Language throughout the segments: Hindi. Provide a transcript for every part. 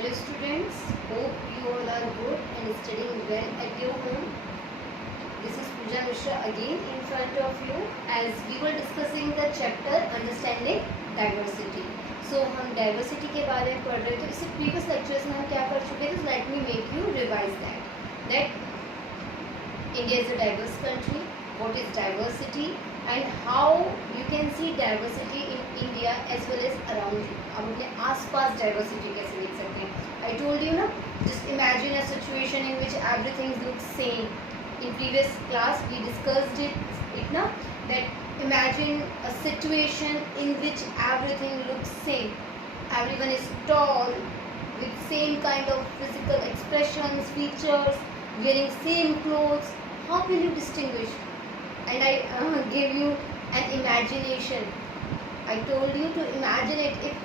Hello students, hope you all are good and studying well at your home. This is Pooja Mishra again in front of you as we were discussing the chapter Understanding Diversity. So हम diversity के बारे में पढ़ रहे थे. इससे previous lectures में हम क्या कर चुके थे? Let me make you revise that India is a diverse country. What is diversity and how you can see diversity in India as well as around you. आप अपने आसपास diversity कैसे देख सकते हैं? I told you ना, just imagine a situation in which everything looks same. In previous class we discussed it ना, that imagine a situation in which everything looks same. Everyone is tall with same kind of physical expressions, features, wearing same clothes. How will you distinguish? And I gave you an imagination. I told you to imagine it if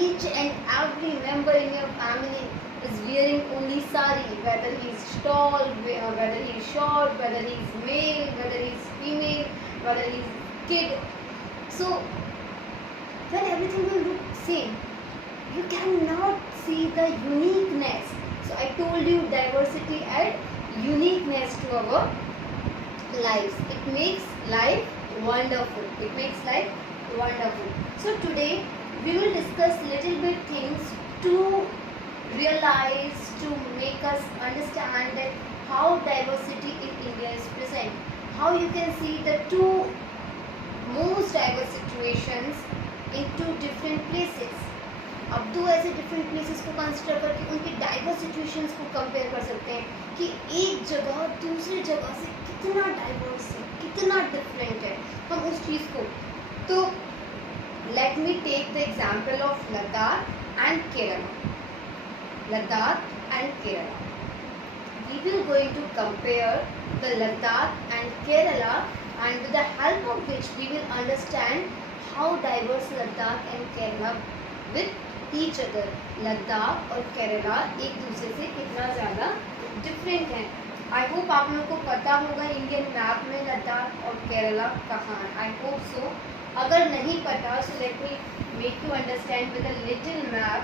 each and every member in your family is wearing only sari, whether he is tall, whether he is short, whether he is male, whether he is female, whether he is kid. So then everything will look same. You cannot see the uniqueness. So I told you diversity add uniqueness to our lives. It makes life wonderful. It makes life wonderful. So today we will discuss little bit things to realize, to make us understand that how diversity in India is present. How you can see the two most diverse situations in two different places. अब दो ऐसे डिफरेंट प्लेसेस को कंसिडर करके उनकी डाइवर्स सिचुएशंस को कंपेयर कर सकते हैं कि एक जगह दूसरी जगह से कितना डाइवर्स है, कितना डिफरेंट है हम उस चीज़ को. तो let me take the example of Ladakh and Kerala. Ladakh and Kerala. We will going to compare the Ladakh and Kerala, and with the help of which we will understand how diverse Ladakh and Kerala with each other. Ladakh और केरला एक दूसरे से कितना ज़्यादा डिफरेंट हैं. आई होप आप लोगों को पता होगा इंडियन मैप में लद्दाख और केरला कहाँ है. I hope so. अगर नहीं पता so let me make you understand with a little map.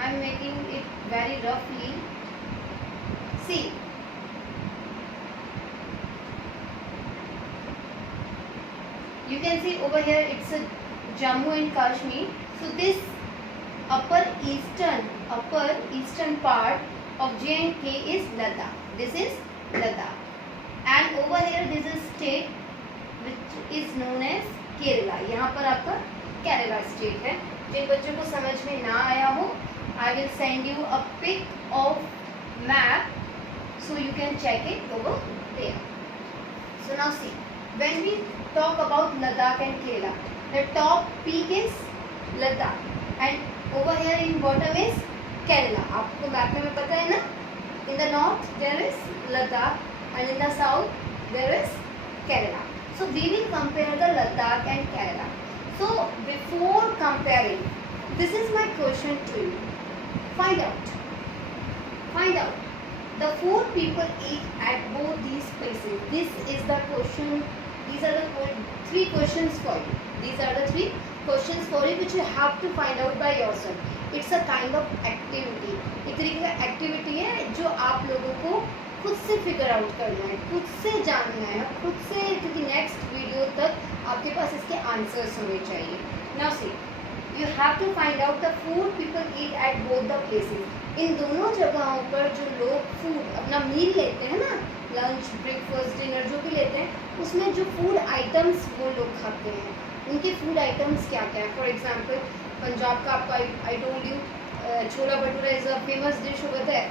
I am making it very रफली. सी, you can see over here it's a Jammu and Kashmir. So this upper eastern part of J&K is Ladakh. This is Ladakh. And over here this is state which is known as Kerala. यहाँ पर आपका केरला स्टेट है. जिन बच्चों को समझ में ना आया हो, I will send you a pic of map so you can check it over there. So now see, when we talk about Ladakh and Kerala, the top peak is Ladakh and over here in bottom is Kerala. आपको मैप में पता है ना? In the north there is Ladakh and in the south there is Kerala. So we will compare the Ladakh and Kerala. So before comparing, this is my question to you. Find out the food people eat at both these places. This is the question. These are the three questions for you. These are the three questions for you which you have to find out by yourself. It's a kind of activity. एक तरीके का एक्टिविटी है जो आप लोगों को खुद से फिगर आउट करना है, खुद से जानना है, खुद से, क्योंकि नेक्स्ट वीडियो तक आपके पास इसके आंसर्स होने चाहिए. Now see, you have to find out the food people eat at both the places. इन दोनों जगहों पर जो लोग फूड अपना मील लेते हैं ना, लंच, ब्रेकफास्ट, डिनर जो भी लेते हैं, उसमें जो फूड आइटम्स वो लोग खाते हैं, उनके फूड आइटम्स क्या क्या है. फॉर एग्जांपल पंजाब का आपका आई told you chhola bhatura is a famous dish होता है.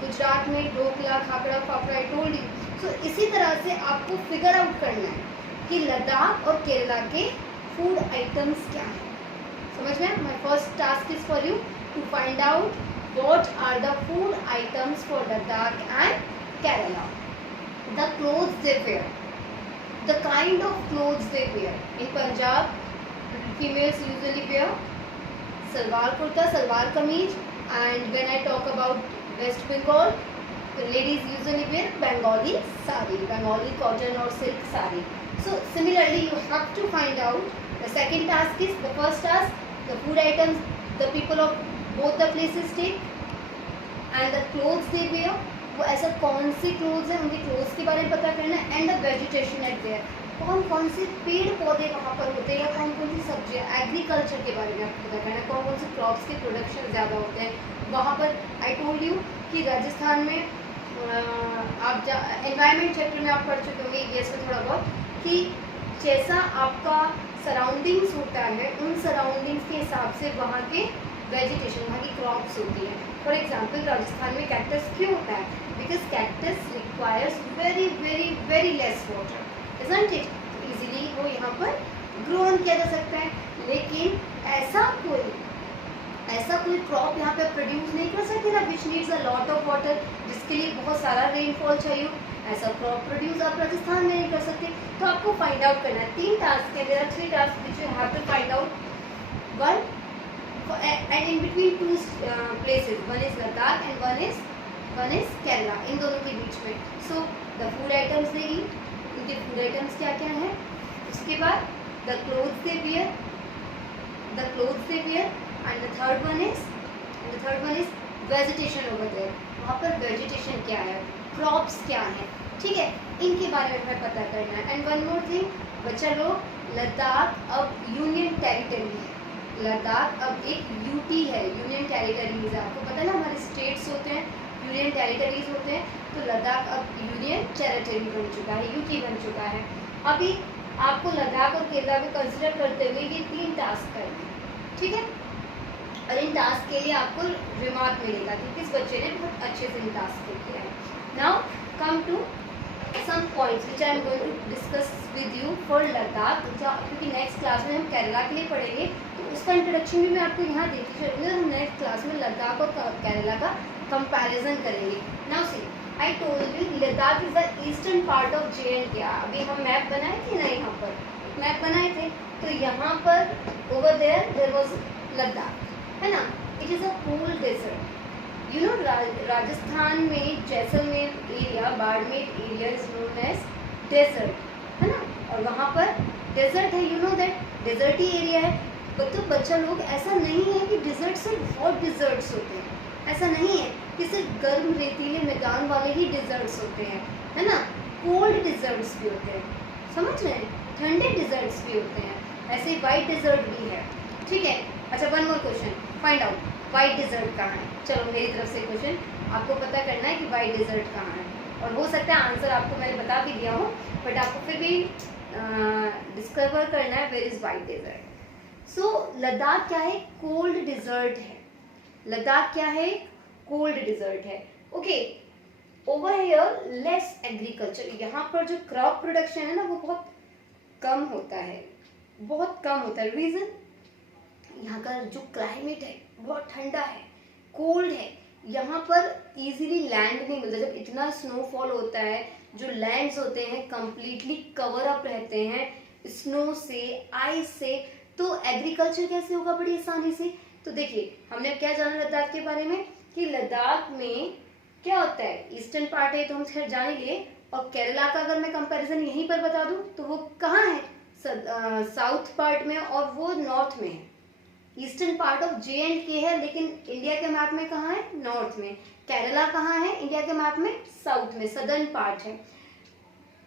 गुजरात में dhokla, khakhra, fafda, I told you. So इसी तरह से आपको फिगर आउट करना है कि लद्दाख और केरला के फूड आइटम्स क्या हैं. समझ में? My first task is for you to find out what are the food items for Ladakh and Kerala. The clothes they wear, the kind of clothes they wear. In Punjab, females usually wear salwar kurta, salwar kameez, and when I talk about West Bengal, ladies usually wear Bengali sari, Bengali cotton or silk sari. So similarly you have to find out. The second task is, the first task, the food items the people of both the places take and the clothes they wear, वो ऐसा कौन से क्लोथ्स हैं उनके क्लोथ्स के बारे में पता करना है, and the vegetation eight there, कौन कौन से पेड़ पौधे वहाँ पर होते हैं या कौन कौन सी सब्जियाँ, एग्रीकल्चर के बारे में आपको पता करना है, कौन कौन से क्रॉप्स के प्रोडक्शन ज़्यादा होते हैं वहाँ पर। आई टोल्ड यू कि राजस्थान में आप एनवायरनमेंट चैप्टर में आप पढ़ चुके होंगे EVS में थोड़ा बहुत, कि जैसा आपका सराउंडिंग्स होता है उन सराउंडिंग्स के हिसाब से वहाँ के वेजिटेशन, वहाँ की क्रॉप्स होती है। फॉर एग्जाम्पल राजस्थान में कैक्टस क्यों होता है? Because cactus requires very very very less water, isn't it? तो इजीली वो यहाँ पर ग्रो ऑन किया जा सकता है, लेकिन ऐसा कोई क्रॉप यहाँ पे प्रोड्यूस नहीं कर सकते ना which needs a lot of water, जिसके लिए बहुत सारा रेनफॉल चाहिए, ऐसा क्रॉप प्रोड्यूस आप राजस्थान में नहीं कर सकते। तो आपको फाइंड आउट करना है, 3 टास्क है, there are 3 task which you have to find out. One and in between 2 places, one is Ladakh and one is Kerala, इन दोनों के बीच में। So the food items they eat, उनके food items क्या क्या हैं, उसके बाद the clothes they wear and the third one is vegetation over there, वहाँ पर vegetation क्या है, crops क्या है, ठीक है, इनके बारे में हमें पता करना है। And one more thing, बच्चा लोग, लद्दाख अब यूनियन टेरिटरी है, लद्दाख अब एक यूटी है, यूनियन टेरिटरीज है। आपको पता है ना हमारे स्टेट्स होते हैं, यूनियन टेरिटरीज होते हैं, तो लद्दाख अब यूनियन टेरिटरी बन चुका है, यूटी बन चुका है। अभी आपको लद्दाख और केरला को कंसिडर करते हुए ये 3 टास्क करने हैं, ठीक है, और इन टास्क के लिए आपको रिमार्क मिलेगा कि किस बच्चे ने बहुत अच्छे से इन टास्क को किया है। Now come to some points which I am going to discuss with you for Ladakh, क्योंकि नेक्स्ट क्लास में हम केरला के लिए पढ़ेंगे, तो उसका इंट्रोडक्शन भी मैं आपको यहाँ देती चलूँगी, और हम नेक्स्ट क्लास में लद्दाख और केरला का कंपैरिजन करेंगे। Now see, I told you Ladakh is the eastern part of JNK। अभी हम मैप बनाए थे ना, यहाँ पर मैप बनाए थे, तो यहाँ पर ओवर देयर वाज लद्दाख, है ना, it is a cool desert. You know Rajasthan में Jaisalmer area, Barmer area is known as desert, है ना, और वहाँ पर डेजर्ट है, you know that deserty area है। तो बच्चा लोग, ऐसा नहीं है कि डिजर्ट सिर्फ हॉट डिजर्ट्स होते हैं, ऐसा नहीं है कि सिर्फ गर्म रेतीले मैदान वाले ही डिजर्ट्स होते हैं, है ना, कोल्ड डिजर्ट्स भी होते हैं, समझ रहे हैं, ठंडे डिजर्ट्स भी होते हैं, ऐसे वाइट डिजर्ट भी है, ठीक है। अच्छा, one more question, find out white desert कहाँ है। चलो मेरी तरफ से क्वेश्चन, आपको पता करना है कि वाइट डिजर्ट कहाँ है, और हो सकता है आंसर आपको मैंने बता भी दिया हो, बट आपको फिर भी डिस्कवर करना है वेयर इज वाइट डिजर्ट। सो लद्दाख क्या है, कोल्ड डिजर्ट है, लद्दाख क्या है, कोल्ड डिजर्ट है, okay. Over here less agriculture, यहाँ पर जो क्रॉप प्रोडक्शन है ना वो बहुत कम होता है, बहुत कम होता है। रीज़न, यहाँ का जो क्लाइमेट है बहुत ठंडा है, कोल्ड है, यहाँ पर इजीली लैंड नहीं मिलता। जब इतना स्नोफॉल होता है, जो लैंड्स होते हैं कंप्लीटली कवर अप रहते हैं स्नो से, आइस से, तो एग्रीकल्चर कैसे होगा बड़ी आसानी से। तो देखिए, हमने क्या जाना लद्दाख के बारे में, कि लद्दाख में क्या होता है, ईस्टर्न पार्ट है तो हम खैर जान ही लिए, और केरला का अगर मैं कंपैरिजन यहीं पर बता दूं तो वो कहाँ है, साउथ पार्ट में, और वो नॉर्थ में है। ईस्टर्न पार्ट ऑफ JNK है, लेकिन इंडिया के मैप में कहाँ है, नॉर्थ में। केरला कहाँ है, इंडिया के मैप में साउथ में, सदर्न पार्ट है।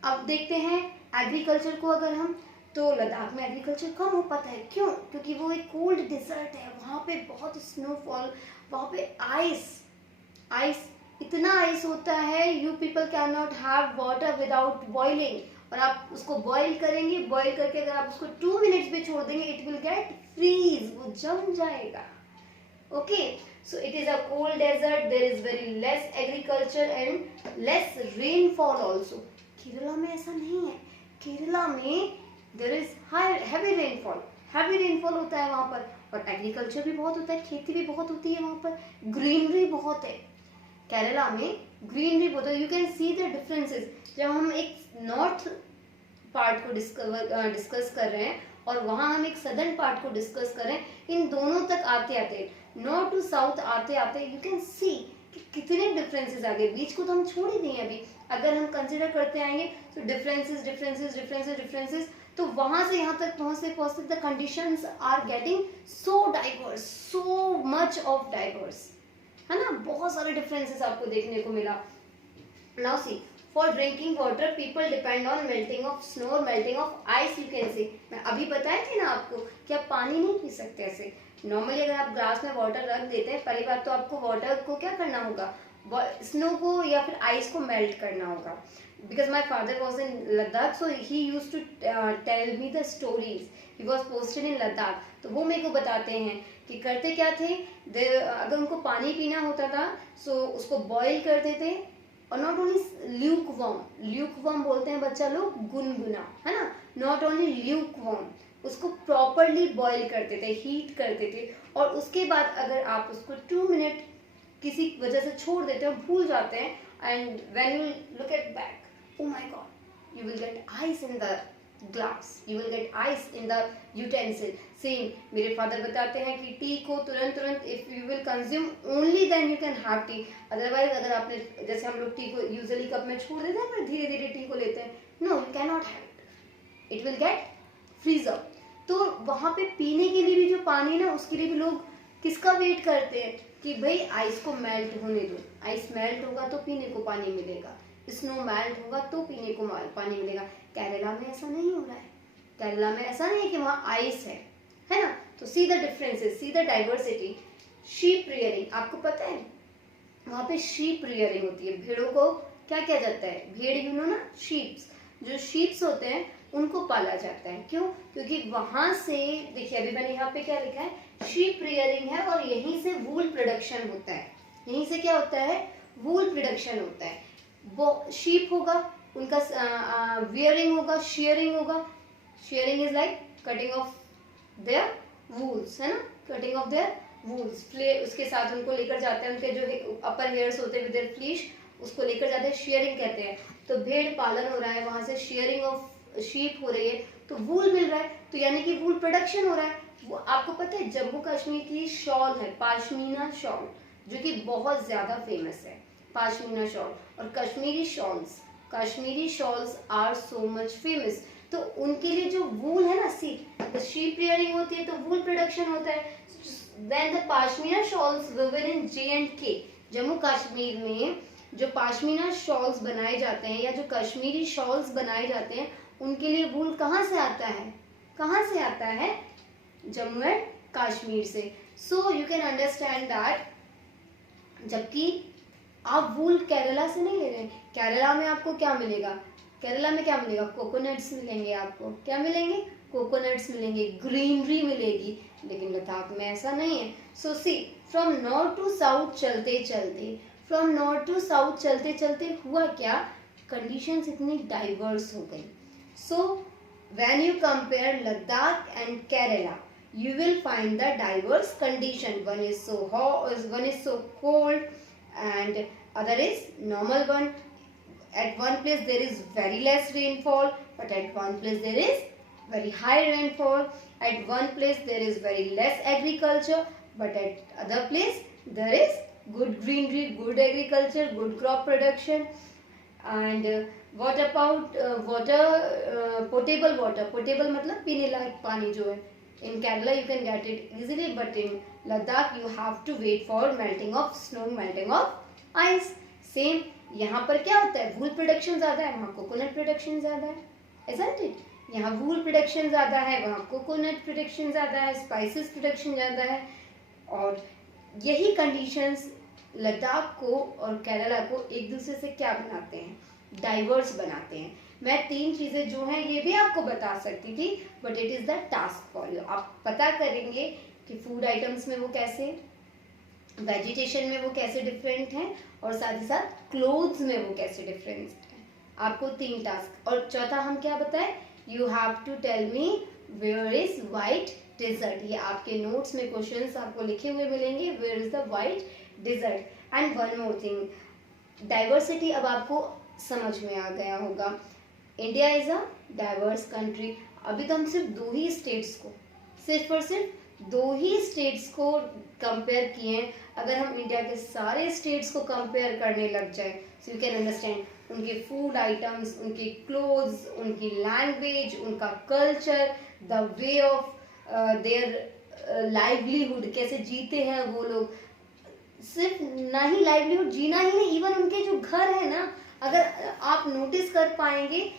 अब देखते हैं एग्रीकल्चर को, अगर हम, तो लद्दाख में एग्रीकल्चर कम हो पाता है, क्यों, क्योंकि वो एक कोल्ड डिजर्ट है, वहाँ पे बहुत स्नोफॉल, वहाँ पे आइस इतना आइस होता है, you people can not have water without boiling, और आप उसको बॉईल करेंगे, बॉईल करके अगर आप उसको 2 मिनट्स भी छोड़ देंगे, इट विल गेट फ्रीज, वो जम जाएगा, okay. So it is a cold desert, there is very less agriculture and less rainfall also. Kerala में ऐसा नहीं है, केरला में देयर इज हैवी रेनफॉल होता है वहाँ पर, और एग्रीकल्चर भी बहुत होता है, खेती भी बहुत होती है, वहाँ पर ग्रीनरी बहुत है, केरला में ग्रीनरी बहुत है। You can see the differences. जब हम एक नॉर्थ पार्ट को डिस्कस कर रहे हैं और वहाँ हम एक सदर्न पार्ट को डिस्कस कर रहे हैं, इन दोनों तक आते आते, नॉर्थ टू साउथ आते आते, यू कैन सी कि कितने डिफरेंसेस आ गए, बीच को तो हम छोड़ ही दें अभी, अगर हम कंसिडर करते आएंगे तो डिफरेंसेस डिफरेंसेस डिफरेंसेस डिफरेंसेस, तो वहां से यहाँ तक पहुंचते पहुंचते the conditions are getting so diverse, so much of diverse, है ना, बहुत सारे डिफरेंसेस आपको देखने को मिला। Now see, for drinking water people depend on melting of snow और melting of ice, you can see, मैं अभी बताया थी ना आपको कि आप पानी नहीं पी सकते ऐसे नॉर्मली, अगर आप ग्लास में वाटर रख देते हैं, पहली बात तो आपको वाटर को क्या करना होगा, स्नो को या फिर आइस को मेल्ट करना होगा। Because my father was in Ladakh, so he use to tell me the stories, he was posted in Ladakh, तो वो मेरे को बताते हैं कि करते क्या थे, अगर उनको पानी पीना होता था सो उसको बॉईल करते थे, और नॉट ओनली ल्यूक वर्म बोलते हैं बच्चा लोग गुनगुना, है ना, नॉट ओनली ल्यूक वर्म, उसको प्रॉपरली बॉईल करते थे, हीट करते थे, और उसके बाद अगर आप उसको 2 मिनट किसी वजह से छोड़ देते हो, भूल जाते हैं, and when you look at back, oh my god, you will get ice in the glass, you will get ice in the utensil. Same मेरे फादर बताते हैं कि टी को तुरंत if you will consume only then you can have tea, otherwise अगर आपने, जैसे हम लोग टी को यूजुअली कप में छोड़ देते हैं, फिर धीरे धीरे टी को लेते हैं, no you can not have it, will get freeze up. तो वहां पे पीने के लिए भी जो पानी है ना, उसके लिए भी लोग किसका वेट करते हैं कि भाई आइस को मेल्ट होने दो, आइस मेल्ट होगा तो पीने को पानी मिलेगा, स्नो मेल्ट होगा तो पीने को पानी मिलेगा। केरला में ऐसा नहीं हो रहा है, केरला में ऐसा नहीं है कि वहाँ आइस है ना। तो see the differences, see the diversity. Sheep rearing, आपको पता है वहाँ पे शीप रियरिंग होती है, भेड़ों को क्या किया जाता है, भेड़ यू नो ना, शीप्स, जो शीप्स होते हैं उनको पाला जाता है। क्यों? क्योंकि वहां से, देखिए अभी मैंने यहाँ पे क्या लिखा है, शीप रियरिंग है, और यहीं से वूल प्रोडक्शन होता है, यहीं से क्या होता है, वूल प्रोडक्शन होता है। वो शीप होगा, उनका वियरिंग होगा, शेयरिंग होगा, sharing is like cutting of their wools, है ना, कटिंग ऑफ देयर वूल्स, उसके साथ उनको लेकर जाते हैं, उनके जो अपर हेयर्स होते हैं विद देयर फ्लीश, उसको लेकर जाते हैं, शेयरिंग कहते हैं। तो भेड़ पालन हो रहा है, वहां से शेयरिंग ऑफ शीप हो रही है, तो वूल मिल रहा है, तो यानी कि वूल प्रोडक्शन हो रहा है। वो आपको पता है जम्मू कश्मीर की शॉल है पाशमीना शॉल, जो कि बहुत ज्यादा फेमस है, पाशमीना शॉल, और Kashmiri shawls are so much famous. तो उनके लिए जो वूल है ना, सी द शीप रियरिंग होती है तो वूल प्रोडक्शन होता है। Then the pashmina shawls woven in J&K, Jammu Kashmir में जो पाशमीना शॉल्स बनाए जाते हैं या जो कश्मीरी शॉल्स बनाए जाते हैं, उनके लिए वूल कहाँ से आता है, कहाँ से आता है, जम्मू एंड कश्मीर से। So you can understand that, जबकि आप वूल केरला से नहीं ले रहे हैं। केरला में आपको क्या मिलेगा, केरला में क्या मिलेगा, कोकोनट्स मिलेंगे, आपको क्या मिलेंगे, कोकोनट्स मिलेंगे, ग्रीनरी मिलेगी, लेकिन लद्दाख में ऐसा नहीं है। सो सी, फ्रॉम नॉर्थ टू साउथ चलते चलते हुआ क्या, कंडीशंस इतनी डाइवर्स हो गई। So when you compare Ladakh and Kerala, you will find the diverse condition. One is so hot, one is so cold, and other is normal one. At one place there is very less rainfall, but at one place there is very high rainfall. At one place there is very less agriculture, but at other place there is good greenery, good agriculture, good crop production. And what about water, potable water, potable मतलब पीने लायक पानी जो है, in Kerala you can get it easily, but in Ladakh you have to wait for melting of snow, melting of ice. Same यहाँ पर क्या होता है, वूल प्रोडक्शन ज्यादा है, वहाँ कोकोनट प्रोडक्शन ज्यादा है, isn't it? यहाँ वूल प्रोडक्शन ज्यादा है, वहाँ कोकोनट प्रोडक्शन ज्यादा है, स्पाइसेस प्रोडक्शन ज्यादा है, और यही कंडीशंस लद्दाख को और केरला को एक दूसरे से क्या बनाते हैं, डाइवर्स बनाते हैं। मैं 3 चीजें जो हैं ये भी आपको बता सकती थी, but it is the task for you. आप पता करेंगे कि फूड आइटम्स में वो कैसे, वेजिटेशन में वो कैसे डिफरेंट हैं, और साथ ही साथ क्लोथ्स में वो कैसे डिफरेंट हैं। आपको 3 टास्क, और चौथा हम क्या बताएं, you have to tell me where is white desert. ये आपके नोट्स में क्वेश्चंस आपको लिखे हुए मिलेंगे, where is the white desert. And one more thing, diversity अब आपको समझ में आ गया होगा। India is a diverse country. अभी तो हम सिर्फ 2 ही स्टेट्स को, सिर्फ और सिर्फ दो ही स्टेट्स को कंपेयर किए हैं। अगर हम इंडिया के सारे स्टेट्स को कंपेयर करने लग जाए, सो यू कैन अंडरस्टैंड उनके फूड आइटम्स, उनके क्लोथ्स, उनकी लैंग्वेज, उनका culture, the way of their livelihood, कैसे जीते हैं वो लोग। सिर्फ ना ही लाइवलीहुड जीना ही नहीं, इवन उनके जो घर है ना, अगर आप नोटिस कर पाएंगे,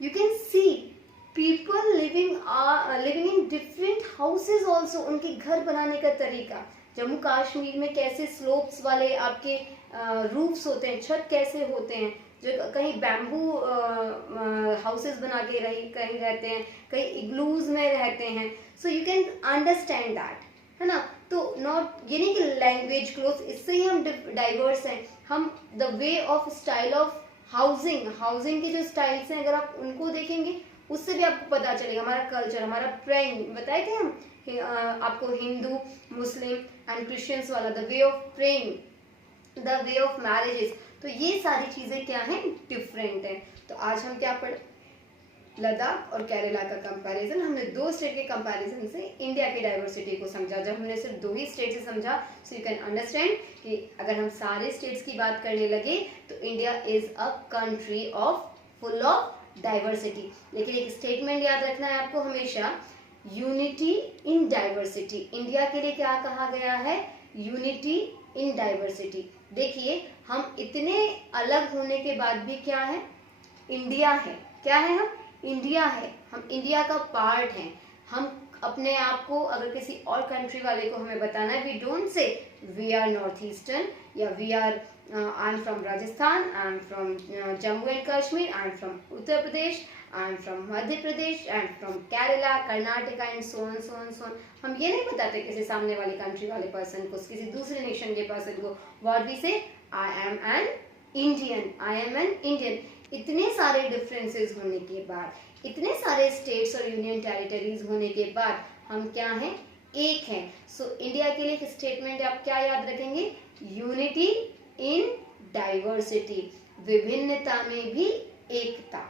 you can see people living in different houses also. उनके घर बनाने का तरीका, जम्मू कश्मीर में कैसे स्लोप्स वाले आपके रूफ्स होते हैं, छत कैसे होते हैं, जो कहीं बैम्बू हाउसेस बना के कहीं रहते हैं, कहीं इग्लूज में रहते हैं। So you can understand that, है ना। तो नॉट ये नहीं कि लैंग्वेज क्लोथ, इससे ही हम डाइवर्स हैं। हम the way of style of housing के जो स्टाइल्स हैं, अगर आप उनको देखेंगे, उससे भी आपको पता चलेगा हमारा कल्चर, हमारा प्रेइंग, बताए थे हम आपको हिंदू, मुस्लिम एंड क्रिश्चियंस वाला, the way of praying, the way of marriages. तो ये सारी चीजें क्या हैं, डिफरेंट हैं। तो आज हम क्या पढ़े, लद्दाख और केरला का कंपैरिजन। हमने दो स्टेट के कंपैरिजन से इंडिया की डाइवर्सिटी को समझा। जब हमने सिर्फ दो ही स्टेट से समझा, सो यू कैन अंडरस्टैंड कि अगर हम सारे स्टेट्स की बात करने लगे तो India is a country of full of diversity. लेकिन एक स्टेटमेंट याद रखना है आपको हमेशा, यूनिटी इन डाइवर्सिटी। इंडिया के लिए क्या कहा गया है, यूनिटी इन डाइवर्सिटी। देखिए, हम इतने अलग होने के बाद भी क्या है, इंडिया है। क्या है, हम इंडिया है, हम इंडिया का पार्ट हैं। हम अपने आप को, अगर किसी और कंट्री वाले को हमें बताना है, we don't say we are north eastern, या we are I am from Rajasthan, I am from Jammu and Kashmir, I am from Uttar Pradesh, I am from Madhya Pradesh, I am from Kerala, Karnataka and so on so on so on. हम ये नहीं बताते किसी सामने वाली कंट्री वाले पर्सन को, किसी दूसरे नेशन के पर्सन को। व्हाट वी से, I am an Indian, I am an Indian. इतने सारे डिफरेंसेस होने के बाद, इतने सारे स्टेट्स और यूनियन टेरिटरीज होने के बाद, हम क्या हैं, एक हैं। सो इंडिया के लिए एक स्टेटमेंट आप क्या याद रखेंगे, यूनिटी इन डाइवर्सिटी, विभिन्नता में भी एकता,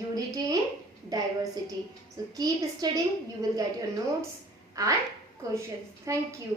unity in diversity. So keep studying, you will get your notes and questions. Thank you.